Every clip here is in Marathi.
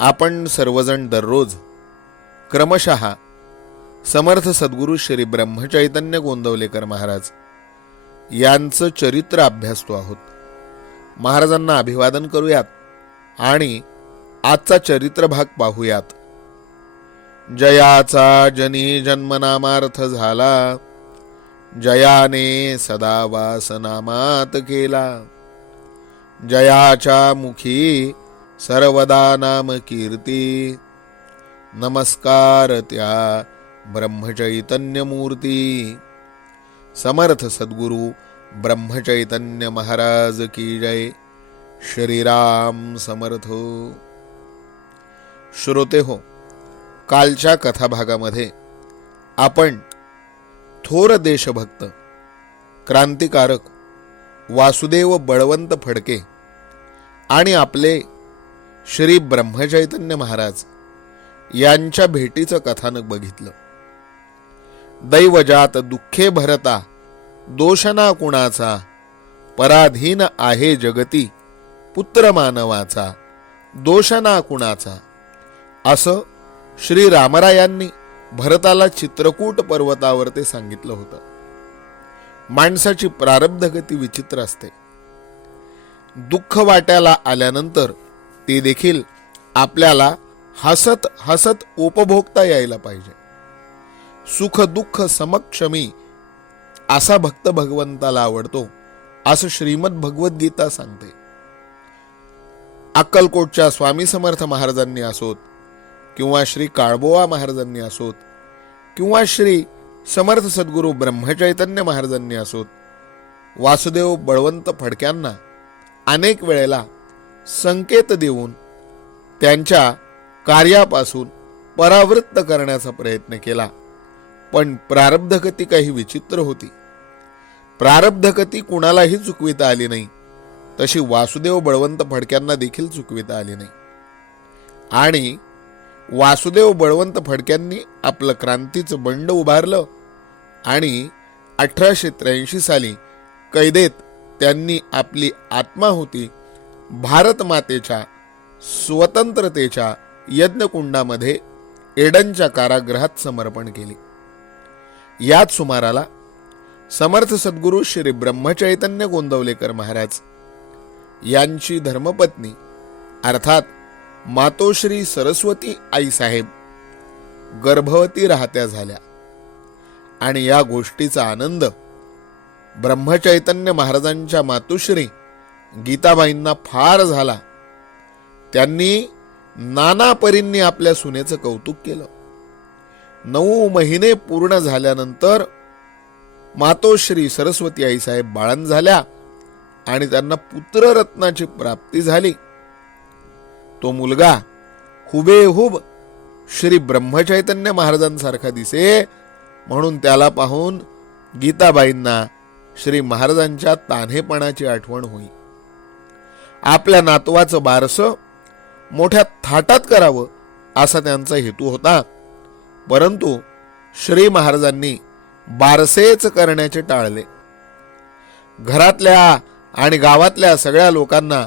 आपण सर्वजण दररोज क्रमशः समर्थ सद्गुरू श्री ब्रह्मचैतन्य गोंदवलेकर महाराज यांचं चरित्र अभ्यासतो आहोत. महाराजांना अभिवादन करूयात आणि आजचा चरित्र भाग पाहूयात. जयाचा जनी जन्मनामार्थ झाला जयाने सदा वासनामात केला. जयाच्या मुखी सर्वदा नाम कीर्ती। नमस्कार त्या ब्रह्मचैतन्यमूर्ती। समर्थ सद्गुरु ब्रह्मचैतन्य महाराज की जय। श्रीराम समर्थ। श्रोते हो कालच्या कथाभागामध्ये आपण थोर देशभक्त क्रांतिकारक वासुदेव बळवंत फडके आणि आपले श्री ब्रह्मचैतन्य महाराज यांच्या भेटीचं कथानक बघितलं. दैवजात दुःखे भरता दोषना कुणाचा पराधीन आहे जगती पुत्र मानवाचा दोषना कुणाचा? असं श्री रामरायांनी भरताला चित्रकूट पर्वतावर ते सांगितलं होतं. माणसाची प्रारब्ध गती विचित्र असते. दुःख वाट्याला आल्यानंतर ते देखील आपल्याला हसत हसत उपभोगता यायला पाहिजे. सुख दुःख समक्षमी असा भक्त भगवंताला आवडतो असं श्रीमद भगवद्गीता सांगते. अक्कलकोटच्या स्वामी समर्थ महाराजांनी असोत किंवा श्री काळबोवा महाराजांनी असोत किंवा श्री समर्थ सद्गुरू ब्रह्मचैतन्य महाराजांनी असोत वासुदेव बळवंत फडक्यांना अनेक वेळेला संकेत देऊन त्यांच्या कार्यापासून परावृत्त करण्याचा प्रयत्न केला. पण प्रारब्धगती काही विचित्र होती. प्रारब्धगती कुणालाही चुकविता आली नाही. तशी वासुदेव बळवंत फडक्यांना देखील चुकविता आली नाही. आणि वासुदेव बळवंत फडक्यांनी आपलं क्रांतीचं बंड उभारलं आणि अठराशे त्र्याऐंशी साली कैदेत त्यांनी आपली आत्मा होती भारतमातेच्या स्वतंत्रतेच्या यज्ञकुंडामध्ये एडनच्या कारागृहात समर्पण केली. याच सुमाराला समर्थ सद्गुरू श्री ब्रह्मचैतन्य गोंदवलेकर महाराज यांची धर्मपत्नी अर्थात मातोश्री सरस्वती आईसाहेब गर्भवती राहत्या झाल्या आणि या गोष्टीचा आनंद ब्रह्मचैतन्य महाराजांच्या मातुश्री गीताबाईंना फार झाला. त्यांनी नाना परींनी आपल्या सुनेचं कौतुक केलं. नऊ महिने पूर्ण झाल्यानंतर मातोश्री सरस्वती आईसाहेब बाळण झाल्या आणि त्यांना पुत्ररत्नाची प्राप्ती झाली. तो मुलगा हुबेहूब श्री ब्रह्मचैतन्य महाराजांसारखा दिसे म्हणून त्याला पाहून गीताबाईंना श्री महाराजांच्या तान्हेपणाची आठवण होई. आपल्या नातवाचं बारसं मोठ्या थाटात करावं असा त्यांचा हेतू होता. परंतु श्री महाराजांनी बारसेच करण्याचे टाळले. घरातल्या आणि गावातल्या सगळ्या लोकांना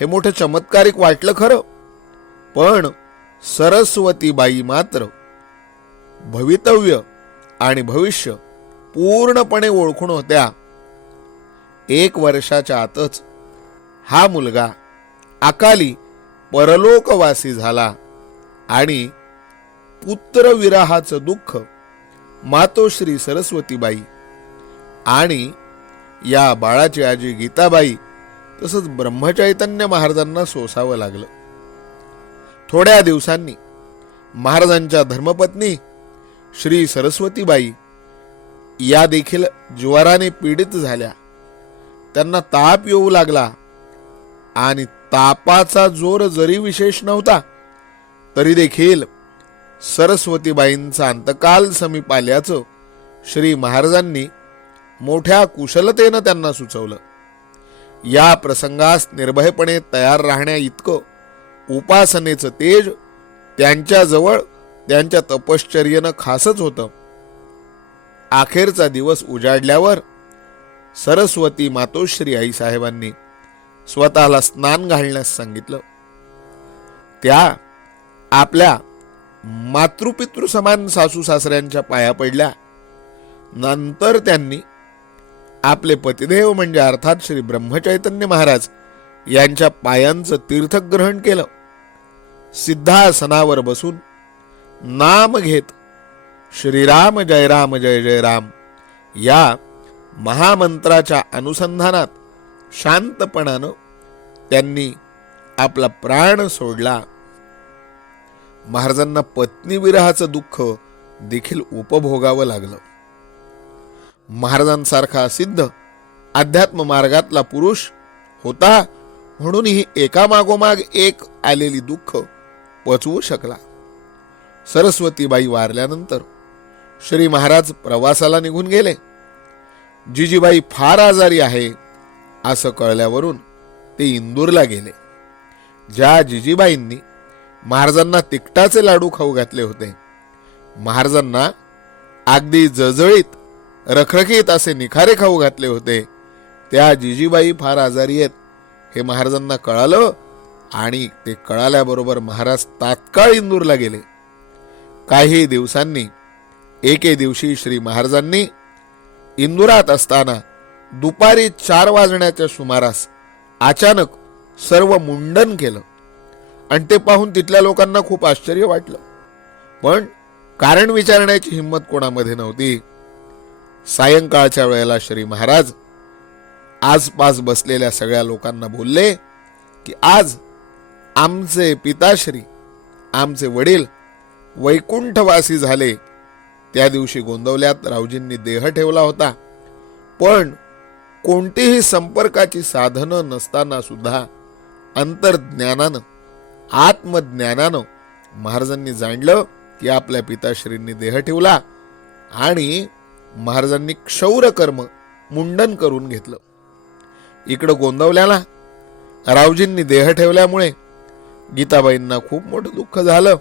हे मोठं चमत्कारिक वाटलं खरं. पण सरस्वतीबाई मात्र भवितव्य आणि भविष्य पूर्णपणे ओळखून होत्या. एक वर्षाच्या आतच हा मुलगा अकाली परलोकवासी झाला आणि पुत्रविराहाचं दुःख मातोश्री सरस्वतीबाई आणि या बाळाची आजी गीताबाई तसंच ब्रह्मचैतन्य महाराजांना सोसावं लागलं. थोड्या दिवसांनी महाराजांच्या धर्मपत्नी श्री सरस्वतीबाई या देखील ज्वराने पीडित झाल्या. त्यांना ताप येऊ लागला. आणि तापाचा जोर जरी विशेष नव्हता तरी देखील सरस्वतीबाईंचा अंतकाल समीप आल्याचं श्री महाराजांनी मोठ्या कुशलतेनं त्यांना सुचवलं. या प्रसंगास निर्भयपणे तयार राहण्या इतकं उपासनेचं तेज त्यांच्याजवळ त्यांच्या तपश्चर्येनं खासच होतं. अखेरचा दिवस उजाडल्यावर सरस्वती मातोश्री आई साहेबांनी स्वतःला स्नान घालण्यास सांगितलं. त्या आपल्या मातृपितृ समान सासू सासऱ्यांच्या पाया पडल्या. नंतर त्यांनी आपले पतिदेव म्हणजे अर्थात श्री ब्रह्मचैतन्य महाराज यांच्या पायांचं तीर्थग्रहण केलं. सिद्धासनावर बसून नाम घेत श्रीराम जय राम जय जय राम या महामंत्राच्या अनुसंधानात शांतपणानं त्यांनी आपला प्राण सोडला. महाराजांना पत्नी विरहाचं दुःख देखील उपभोगावं लागलं. महाराजांसारखा सिद्ध अध्यात्म मार्गातला पुरुष होता म्हणून ही एकामागोमाग एक आलेली दुःख पचवू शकला. सरस्वतीबाई वारल्यानंतर श्री महाराज प्रवासाला निघून गेले. जिजीबाई फार आजारी आहे. असं कळल्यावरून ते इंदूरला गेले ज्या जिजीबाईंनी महाराजांना तिकटाचे लाडू खाऊ घातले होते. महाराजांना अगदी जळजळीत रखरखीत असे निखारे खाऊ घातले होते. त्या जिजीबाई फार आजारी आहेत हे महाराजांना कळालं आणि ते कळाल्याबरोबर महाराज तात्काळ इंदूरला गेले. काही दिवसांनी एके दिवशी श्री महाराजांनी इंदुरात असताना दुपारी चार वाजण्याच्या सुमारास अचानक सर्व मुंडन केलं. आणि ते पाहून तिथल्या लोकांना खूप आश्चर्य वाटलं. पण कारण विचारण्याची हिंमत कोणामध्ये नव्हती. सायंकाळच्या वेळेला श्री महाराज आसपास बसलेल्या सगळ्या लोकांना बोलले की आज आमचे पिताश्री आमचे वडील वैकुंठवासी झाले. त्या दिवशी गोंदवल्यात रावजींनी देह ठेवला होता. पण कोणतीही संपर्काची साधनं नसताना सुद्धा अंतर्ज्ञानानं आत्मज्ञानानं महाराजांनी जाणलं की आपल्या पिताश्रींनी देह ठेवला आणि महाराजांनी क्षौर कर्म मुंडन करून घेतलं. इकडं गोंदवल्याला रावजींनी देह ठेवल्यामुळे गीताबाईंना खूप मोठं दुःख झालं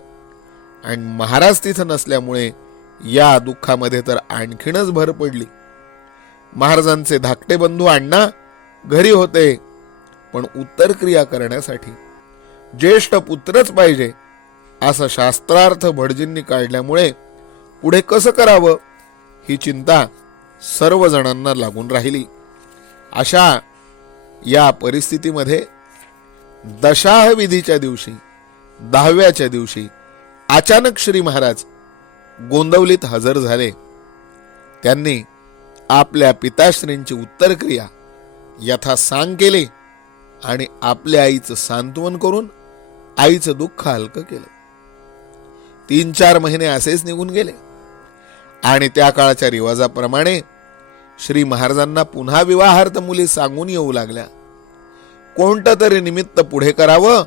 आणि महाराज तिथं नसल्यामुळे या दुःखामध्ये तर आणखीनच भर पडली. महाराजांचे धाकटे बंधू अण्णा घरी होते पण उत्तर क्रिया करण्यासाठी ज्येष्ठ पुत्रच पाहिजे असं शास्त्रार्थ भटजींनी काढल्यामुळे पुढे कसं करावं ही चिंता सर्व जणांना लागून राहिली. अशा या परिस्थितीमध्ये दशाह विधीच्या दिवशी दहाव्याच्या दिवशी अचानक श्री महाराज गोंदवलीत हजर झाले. त्यांनी आपल्या पिताश्रींची उत्तर क्रिया यथा सांग केली आणि आपल्या आईचं सांत्वन करून आईचं दुःख हलकं केलं. तीन चार महिने असेच निघून गेले. आणि त्या काळाच्या रिवाजाप्रमाणे श्री महाराजांना पुन्हा विवाहार्थ मुली सांगून येऊ लागल्या. कोणतं तरी निमित्त पुढे करावं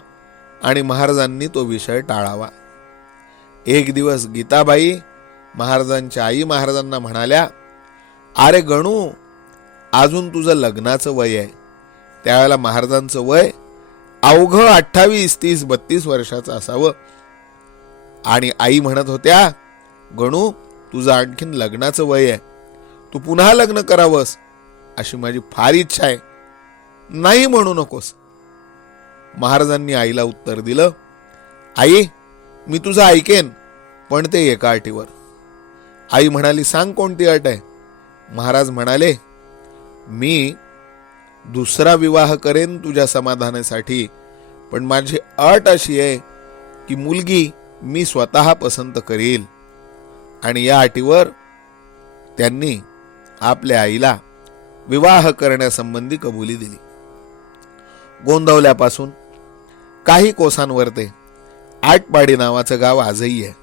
आणि महाराजांनी तो विषय टाळावा. एक दिवस गीताबाई महाराजांच्या आई महाराजांना म्हणाल्या अरे गणू अजून तुझं लग्नाचं वय आहे. त्यावेळेला महाराजांचं वय अवघ अठ्ठावीस तीस बत्तीस वर्षाचं असावं. आणि आई म्हणत होत्या गणू तुझं आणखीन लग्नाचं वय आहे. तू पुन्हा लग्न करावंस अशी माझी फार इच्छा आहे. नाही म्हणू नकोस. महाराजांनी आईला उत्तर दिलं आई मी तुझं ऐकेन पण ते एका अटीवर. आई म्हणाली सांग कोणती अट आहे? महाराज म्हणाले मी दुसरा विवाह करेन तुझ्या समाधानासाठी पण माझी अट अशी आहे की मुलगी मी स्वतः पसंत करील. आणि या अटीवर त्यांनी आपल्या आईला विवाह करण्यासंबंधी कबुली दिली. गोंदवल्यापासून काही कोसांवर ते आटपाडी नावाचं गाव आजही आहे.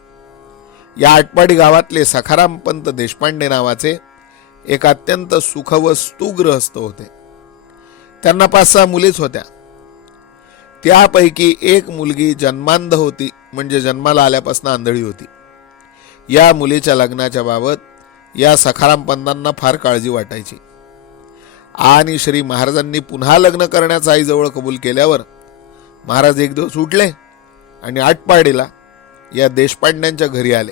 या आटपाडी गावातले सखाराम पंत देशपांडे नावाचे एक अत्यंत सुख व गृहस्थ होते. त्यांना पाच सहा मुलीच होत्या. त्यापैकी एक मुलगी जन्मांध होती म्हणजे जन्माला आल्यापासून आंधळी होती. या मुलीच्या लग्नाच्या बाबत या सखाराम पंतांना फार काळजी वाटायची. आणि श्री महाराजांनी पुन्हा लग्न करण्याचा आईजवळ कबूल केल्यावर महाराज एक दिवस उठले आणि आटपाडीला या देशपांड्यांच्या घरी आले.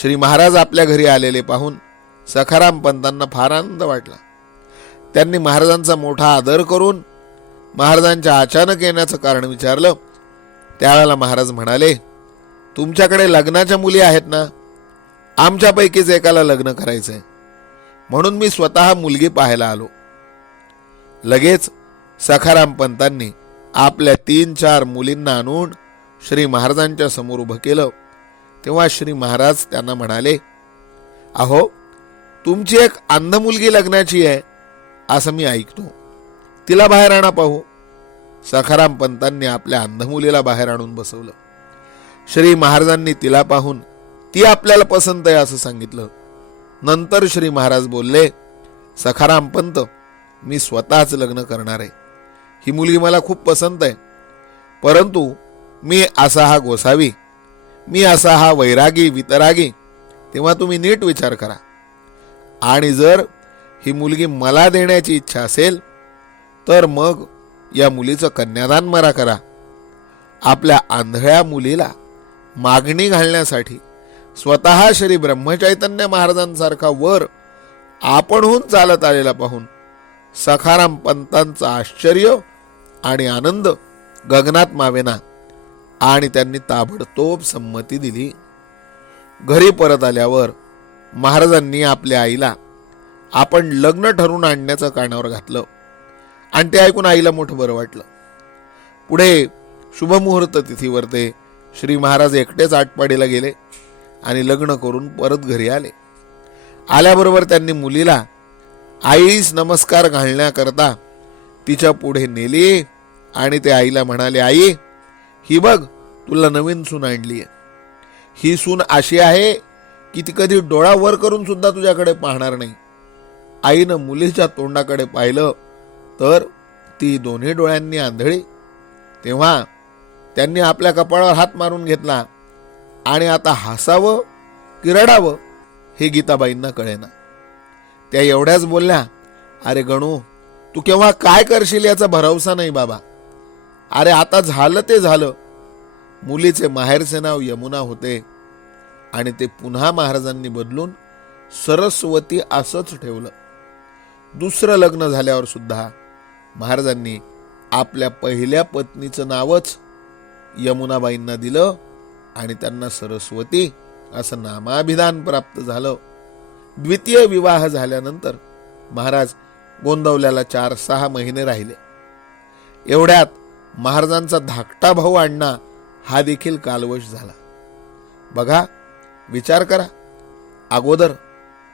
श्री महाराज आपल्या घरी आलेले पाहून सखाराम पंतांना फार आनंद वाटला. त्यांनी महाराजांचा मोठा आदर करून महाराजांच्या अचानक येण्याचं कारण विचारलं. त्यावेळेला महाराज म्हणाले तुमच्याकडे लग्नाच्या मुली आहेत ना? आमच्यापैकीच एकाला लग्न करायचंय. म्हणून मी स्वतः मुलगी पाहायला आलो. लगेच सखाराम पंतांनी आपल्या तीन चार मुलींना आणून श्री महाराजांच्या समोर उभं केलं. तेव्हा श्री महाराज त्यांना म्हणाले अहो तुमची एक अंध मुलगी लग्नाची आहे असं मी ऐकतो. तिला बाहेर आणा पाहू. सखाराम पंतांनी आपल्या अंध मुलीला बाहेर आणून बसवलं. श्री महाराजांनी तिला पाहून ती आपल्याला पसंत आहे असं सांगितलं. नंतर श्री महाराज बोलले सखाराम पंत मी स्वतःच लग्न करणार आहे. ही मुलगी मला खूप पसंत आहे. परंतु मी असा हा गोसावी मी असा हा वैरागी वितरागी तेव्हा तुम्ही नीट विचार करा. आणि जर ही मुलगी मला देण्याची इच्छा असेल तर मग या मुलीचं कन्यादान मरा करा. आपल्या आंधळ्या मुलीला मागणी घालण्यासाठी स्वतः श्री ब्रह्मचैतन्य महाराजांसारखा वर आपणहून चालत आलेला पाहून सखाराम पंतांचं आश्चर्य आणि आनंद गगनात मावेना आणि त्यांनी ताबडतोब संमती दिली. घरी परत आल्यावर महाराजांनी आपल्या आईला आपण लग्न ठरवून आणण्याचं कानावर घातलं. आणि ते ऐकून आईला मोठं बरं वाटलं. पुढे शुभमुहूर्त तिथीवर ते श्री महाराज एकटेच आटपाडीला गेले आणि लग्न करून परत घरी आले. आल्याबरोबर त्यांनी मुलीला आईस नमस्कार घालण्याकरता तिच्या पुढे नेली आणि ते आईला म्हणाले आई ही बघ तुला नवीन सून आणली आहे ही सून अशी आहे की ती कधी डोळा वर करून सुद्धा तुझ्याकडे पाहणार नाही. आईनं मुलीच्या तोंडाकडे पाहिलं तर ती दोन्ही डोळ्यांनी आंधळी. तेव्हा त्यांनी आपल्या कपाळावर हात मारून घेतला आणि आता हसावं की रडावं हे गीताबाईंना कळेना. त्या एवढ्याच बोलल्या अरे गणू तू केव्हा काय करशील याचा भरवसा नाही बाबा. अरे आता झालं ते झालं. मुलीचे माहेरचे नाव यमुना होते. आणि ते पुन्हा महाराजांनी बदलून सरस्वती असंच ठेवलं. दुसरं लग्न झाल्यावर सुद्धा महाराजांनी आपल्या पहिल्या पत्नीचं नावच यमुनाबाईंना दिलं आणि त्यांना सरस्वती असं नामाभिधान प्राप्त झालं. द्वितीय विवाह झाल्यानंतर महाराज गोंदवल्याला चार सहा महिने राहिले. एवढ्यात महाराजांचा धाकटा भाऊ अण्णा हा देखील कालवश झाला. बघा विचार करा. अगोदर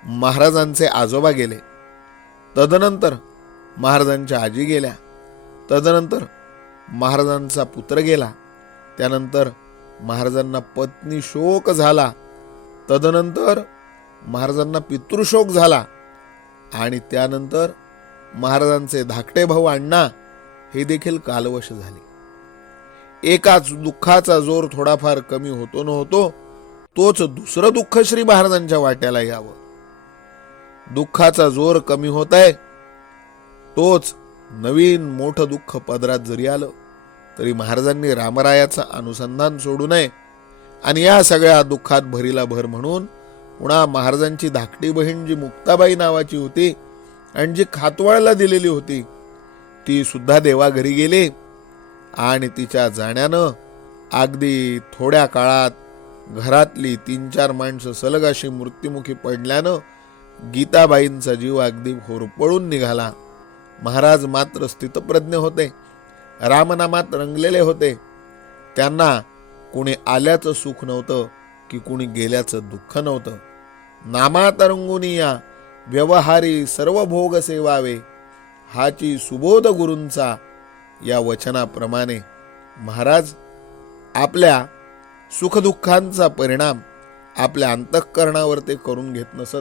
महाराजांचे आजोबा गेले. तदनंतर महाराजांच्या आजी गेल्या. तदनंतर महाराजांचा पुत्र गेला. त्यानंतर महाराजांना पत्नी शोक झाला. तदनंतर महाराजांना पितृशोक झाला. आणि त्यानंतर महाराजांचे धाकटे भाऊ अण्णा हे देखील कालवश झाले. एकाच दुःखाचा जोर थोडाफार कमी होतो न होतो तोच दुसरं दुःख श्री महाराजांच्या वाट्याला यावं. दुःखाचा जोर कमी होत आहे तोच नवीन मोठं दुःख पदरात जरी आलं तरी महाराजांनी रामरायाचं अनुसंधान सोडू नये आणि या सगळ्या दुःखात भरीला भर म्हणून पुन्हा महाराजांची धाकटी बहीण जी मुक्ताबाई नावाची होती आणि जी खातवाळला दिलेली होती ती सुद्धा देवाघरी गेली आणि तिच्या जाण्यानं अगदी थोड्या काळात घरातली तीन चार माणसं सलग अशी मृत्युमुखी पडल्यानं गीताबाईंचा जीव अगदी होरपळून निघाला. महाराज मात्र स्थितप्रज्ञ होते. रामनामात रंगलेले होते. त्यांना कुणी आल्याचं सुख नव्हतं की कुणी गेल्याचं दुःख नव्हतं. नामात रंगुनी या व्यवहारी सर्व भोग सेवावे हाची सुबोध गुरूंचा या वचनाप्रमाणे महाराज आपल्या सुखदुःखांचा परिणाम आपल्या अंतःकरणावर ते करून घेत नसत.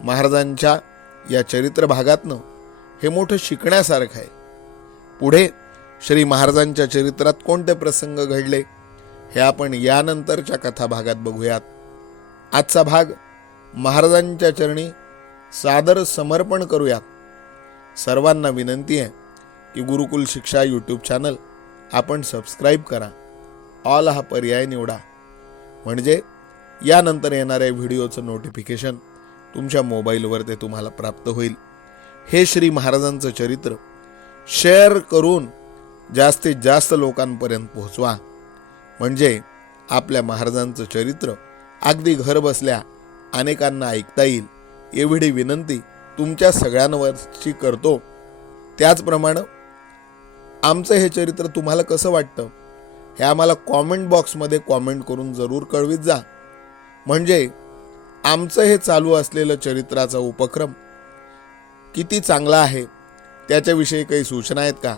महाराजांच्या या चरित्र भागातनं हे मोठं शिकण्यासारखं आहे. पुढे श्री महाराजांच्या चरित्रात कोणते प्रसंग घडले हे आपण यानंतरच्या कथा भागात बघूयात. आजचा भाग महाराजांच्या चरणी सादर समर्पण करूयात. सर्वांना विनंती आहे की गुरुकुल शिक्षा यूट्यूब चॅनल आपण सबस्क्राईब करा. ऑल हा पर्याय निवडा. म्हणजे यानंतर येणाऱ्या व्हिडिओचं नोटिफिकेशन तुमच्या मोबाईलवर ते तुम्हाला प्राप्त होईल. हे श्री महाराजांचं चरित्र. शेअर करून जास्तीत जास्त लोकांपर्यंत पोहोचवा. म्हणजे आपल्या महाराजांचं चरित्र अगदी घर बसल्या अनेकांना ऐकता येईल. एवढी विनंती तुमच्या सगळ्यांवरची करतो. त्याचप्रमाणे आमचं हे चरित्र तुम्हाला कसं वाटतं? हे आम्हाला कॉमेंट बॉक्समध्ये कॉमेंट करून जरूर कळवीत जा. म्हणजे आमचं हे चालू असलेलं चरित्राचा उपक्रम किती चांगला आहे त्याच्याविषयी काही सूचना आहेत का?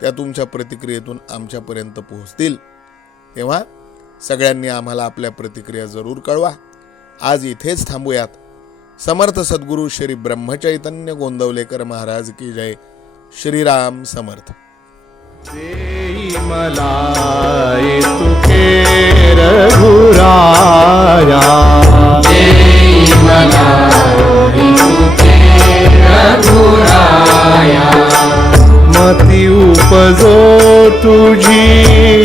त्या तुमच्या प्रतिक्रियेतून आमच्यापर्यंत पोहोचतील. तेव्हा सगळ्यांनी आम्हाला आपल्या प्रतिक्रिया जरूर कळवा. आज इथेच थांबूयात. समर्थ सद्गुरू श्री ब्रह्मचैतन्य गोंदवलेकर महाराज की जय. श्रीराम समर्थ. देई मला तुके रघुराया। मती उपजो तुझी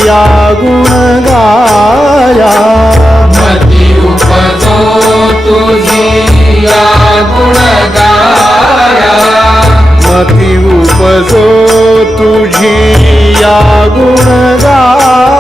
या गुण गाया मती उपजो तुझी या गुण मती तुझी या गुणगा